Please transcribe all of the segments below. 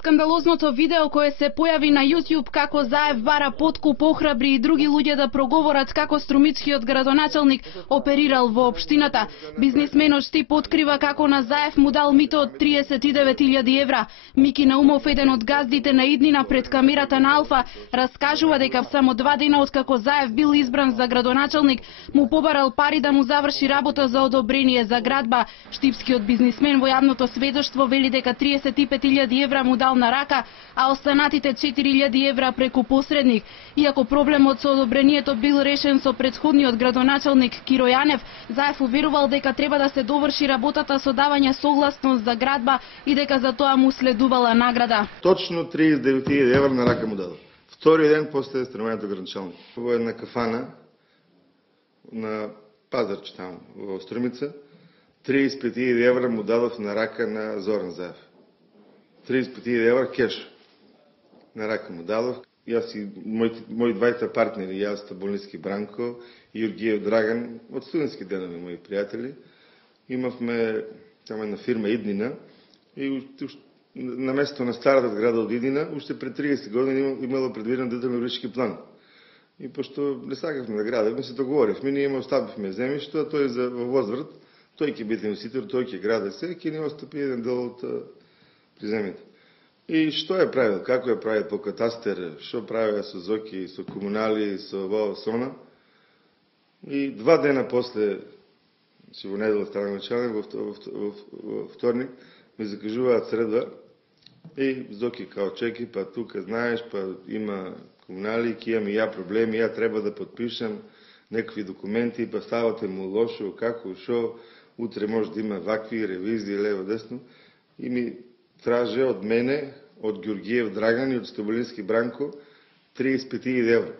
Скандалозното видео кое се појави на YouTube како Заев бара подкуп охрабри и други луѓе да проговорат како струмицкиот градоначелник оперирал во општината. Бизнисменот Штип открива како на Заев му дал мито од 39.000 евра. Мики Наумов, еден од газдите на иднина пред камерата на Алфа, раскажува дека само 2 дена откако Заев бил избран за градоначелник, му побарал пари да му заврши работа за одобрение за градба. Штипскиот бизнисмен во јавното сведоштво вели дека 35.000 евра му дал на рака, а останатите 4.000 евра преку посредник. Иако проблемот со одобрението бил решен со претходниот градоначелник Киро Јанев, Заев уверувал дека треба да се доврши работата со давање согласност за градба и дека за тоа му следувала награда. Точно 39.000 евра на рака му дадов. Втори ден после станувањето градоначелник. Во една кафана на Пазарче таму во Струмица, 35.000 евра му дадов на рака на Зоран Заев. 35.000 евра кеш на рака му дадов. Јас и мои двајца партнери, јас, Таболницки Бранко и Јургиев Драган, од студентски денови мои пријатели, имавме тamo една фирма Иднина и на место на старата зграда од Иднина, уште пред 30 години имало предвиден детален урбанистички план. И пошто не сакавме да градиме, се договоривме, ние оставивме земјишто, а тој за возврат, тој ќе биде инвеститор, тој ќе гради се, ќе ни остапи еден дел од приземјите. И што е правил, како е правил по катастер, што правил со ЗОКи, со комунали, со ВО, СОНА. И 2 дена после, че во недела стана началник, во вторник, ми закажуваат средба и ЗОКи као чеки, па тука знаеш, па има комунали, ки имам и ја проблеми, ја треба да подпишам некакви документи, па ставате му лошо, како, шо, утре може да има вакви ревизии, лево, десно. И ми траже од мене, од Ѓургиев Драган и од Стоболински Бранко 35.000 евра.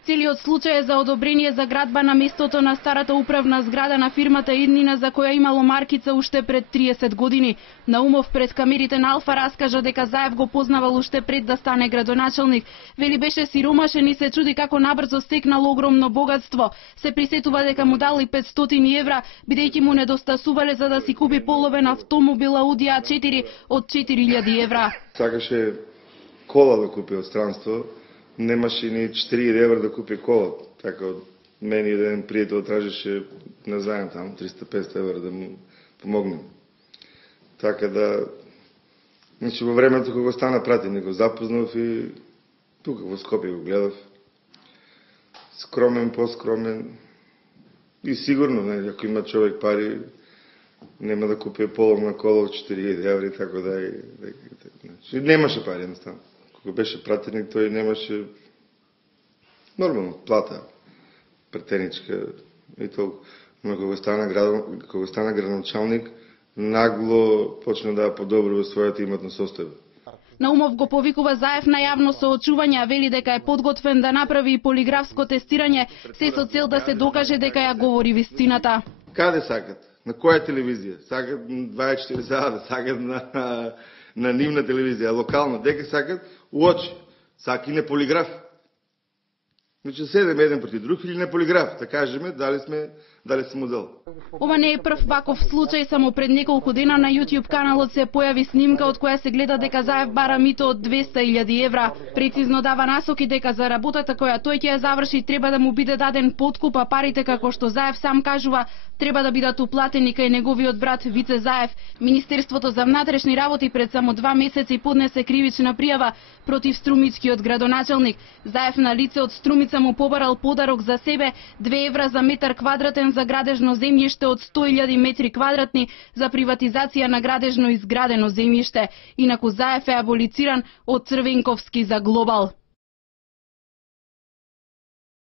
Целиот случај е за одобрение за градба на местото на старата управна зграда на фирмата Иднина, за која имало маркица уште пред 30 години. Наумов пред камерите на Алфа раскажа дека Заев го познавал уште пред да стане градоначелник. Вели беше сиромашен и се чуди како набрзо стекнал огромно богатство. Се присетува дека му дали 500 евра, бидејќи му недостасувале за да си купи половен автомобил Ауди А4 од 4.000 евра. Сакаше кола да купи од странство. Немаше ни 4 евра да купи кола. Така од мене еден пријател тражеше на заем таму 300-500 евра да му помогнем. Така да, значи во времето кога стана пратеник го запознав и тука во Скопје го гледав. Скромен, поскромен и сигурно, ако има човек пари, нема да купи половна кола од 4 евра, така да значи, немаше пари едноставно. Кога беше пратеник, тој немаше нормално плата, пратеничка и толку. Но кога стана градоначалник, нагло почна да подобрува својата имотна состојба. Наумов го повикува Заев на јавно соочување, вели дека е подготвен да направи и полиграфско тестирање, се со цел да се докаже дека ја говори вистината. Каде сакат? На која телевизија? Сакат 24 сата, сакат на нивна телевизија, локална, дека сакат уочи. Саки не полиграф. Значи седеме еден против друг или не полиграф, да кажеме дали се модел. Ова не е прв ваков случај, само пред неколку дена на YouTube каналот се појави снимка од која се гледа дека Заев бара мито од 200.000 евра. Прецизно дава насоки дека за работата која тој ќе ја заврши треба да му биде даден подкуп, а парите, како што Заев сам кажува, треба да бидат уплатени кај неговиот брат Вице Заев. Министерството за внатрешни работи пред само 2 месеци поднесе кривична пријава против струмицкиот градоначелник. Заев на лице од Струмица му побарал подарок за себе, 2 евра за метар квадратен за градежно земјиште од 100.000 метри квадратни за приватизација на градежно изградено земјиште. Инаку Заев е аболициран од Црвенковски за Глобал.